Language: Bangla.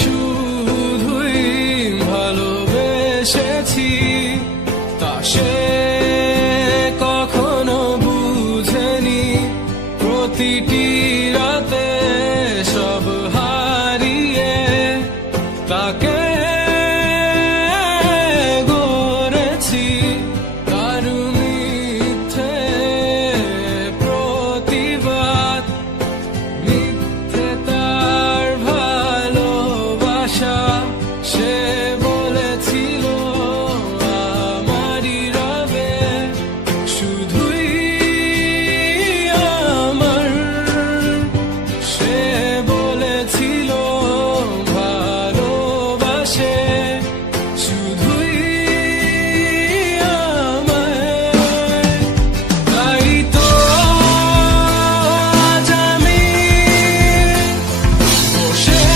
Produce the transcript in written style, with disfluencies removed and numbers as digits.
শুধুই ভালোবেসেছি, তা সে কখনো বুঝেনি। প্রতিটি রাতে সব হারিয়ে তাকে